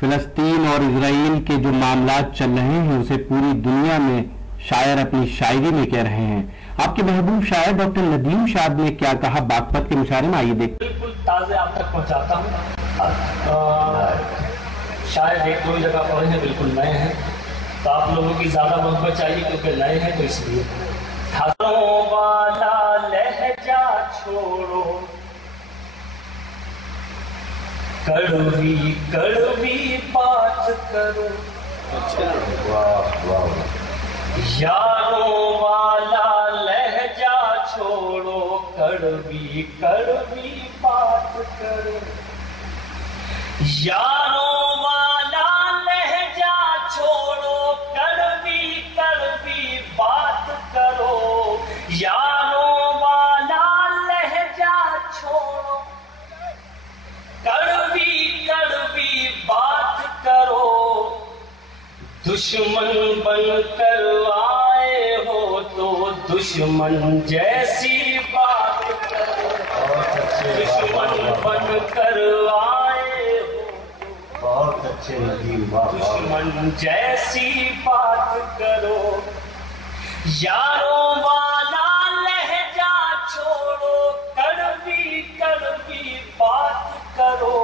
فلسطین اور اسرائیل کے جو معاملات چل رہے ہیں اسے پوری دنیا میں شاعر اپنی شاعری میں کہہ رہے ہیں. آپ کے محبوب شاعر ڈاکٹر ندیم شاد نے کیا کہا باغپت کے مشاعرے میں، آئیے دیکھ. بالکل تازے آپ تک پہنچاتا ہوں. شاید ایک دو جگہ پڑھے ہیں بالکل نئے ہیں، تو آپ لوگوں کی زیادہ محبت چاہیے کیونکہ نئے ہیں، تو اس لیے ہاتھوں والا لہجہ چھوڑو، کڑوی کڑوی بات کرو، یاروں والا لہجہ چھوڑو، کڑوی کڑوی بات کرو، یاروں والا لہجہ چھوڑو، کڑوی کڑوی بات کرو، یاروں والا لہجہ چھوڑو، کڑوی کڑوی بات کرو، دشمن بن کر آئے ہو تو دشمن جیسی بات کرو، دشمن بن کر آئے ہو بہت اچھے دشمن جیسی بات کرو، یاروں والا لہجہ چھوڑو، کڑوی کڑوی بات کرو،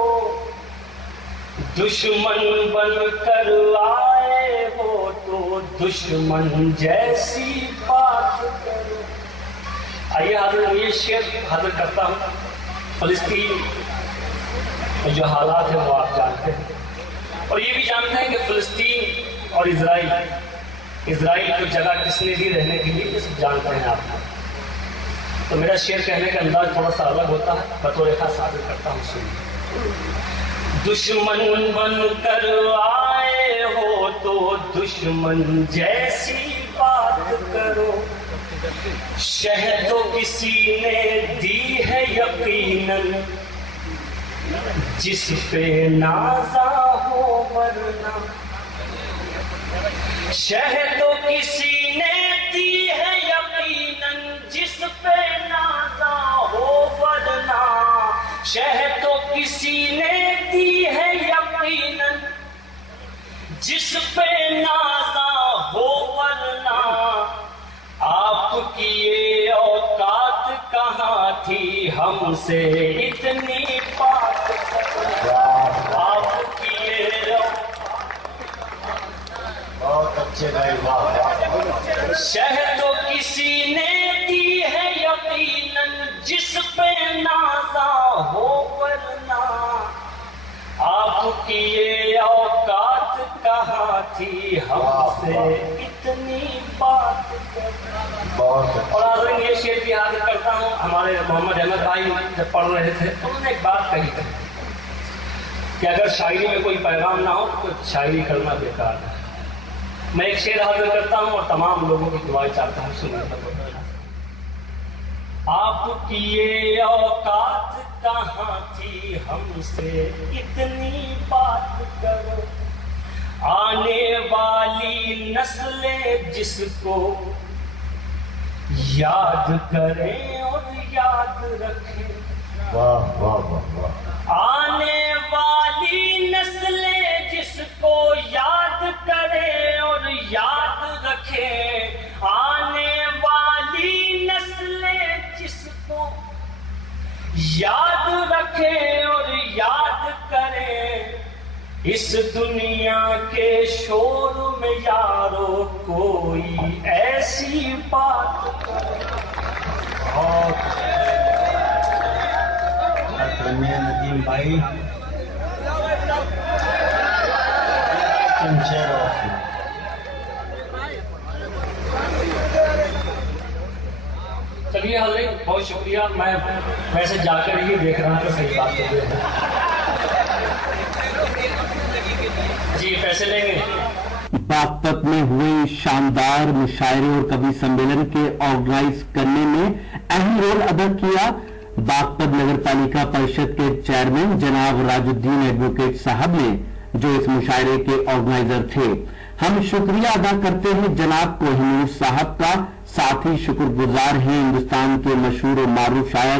دشمن بن کر آئے ہو تو دشمن جیسی بات کرو. آئیے حضرت یہ شعر حاضر کرتا ہوں. فلسطین میں جو حالات ہیں وہ آپ جانتے ہیں، اور یہ بھی جانتے ہیں کہ فلسطین اور اسرائیل کو جگہ کس نے دی رہنے کے لیے، یہ سب جانتے ہیں آپ. تو میرا شعر کہنے کا انداز تھوڑا سا الگ ہوتا ہے، بطور خاص حاضر کرتا ہوں. سنیے. دشمن بن کر آئے ہو تو دشمن جیسی بات کرو، شہ تو کسی نے دی ہے یقیناً جس پہ نازا ہو ورنہ، شہ تو کسی نے دی ہے یقیناً جس پہ نازا ہو ورنہ، شہ تو کسی نے دی ہے یقیناً جس پہ نازا ہو ورنہ، آپ کی یہ اوقات کہاں تھی ہم سے اتنی بات کرو، آپ کی یہ بہت اچھے بھائی، شہ تو کسی نے دی ہے یقیناً جس پہ نازا ہو ورنہ، آپ کی یہ اوقات کہاں تھی ہم سے اتنی بات کرو. اور حاضرین یہ شعر بھی حاضر کرتا ہوں. ہمارے محمد احمد بھائی جب پڑھ رہے تھے تو انہوں نے ایک بات کہی تھی کہ اگر شاعری میں کوئی پیغام نہ ہو تو شاعری کرنا بیکار ہے. میں ایک شعر حاضر کرتا ہوں اور تمام لوگوں کی دعائیں چاہتا ہوں. سنیں. آپ کی یہ اوقات کہاں تھی ہم سے اتنی بات کرو، آنے والی نسلیں جس کو یاد کریں اور یاد رکھیں، واہ واہ واہ، آنے والی نسلیں جس کو یاد کریں اور یاد رکھیں، آنے والی نسلیں جس کو یاد رکھیں اور یاد کریں، اس دنیا کے شور میں یارو کوئی ایسی بات کرے. ندیم بھائی چلیے حضرت بہت شکریہ. میں ویسے جا کر ہی دیکھ رہا ہوں کہ صحیح بات ہو گئی ہے. جی پیسے لیں گے. باغپت میں ہوئے شاندار مشاعرے اور کبھی سمیلن کے آرگنائز کرنے میں اہم رول ادا کیا باغپت نگر پالیکا پریشد کے چیئرمین جناب راج الدین ایڈوکیٹ صاحب نے، جو اس مشاعرے کے آرگنائزر تھے. ہم شکریہ ادا کرتے ہیں جناب کوہنور صاحب کا. ساتھ ہی شکر گزار ہیں ہندوستان کے مشہور و معروف شاعر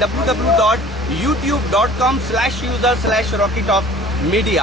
www.youtube.com/user/rockytopmedia।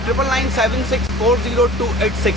9997640286।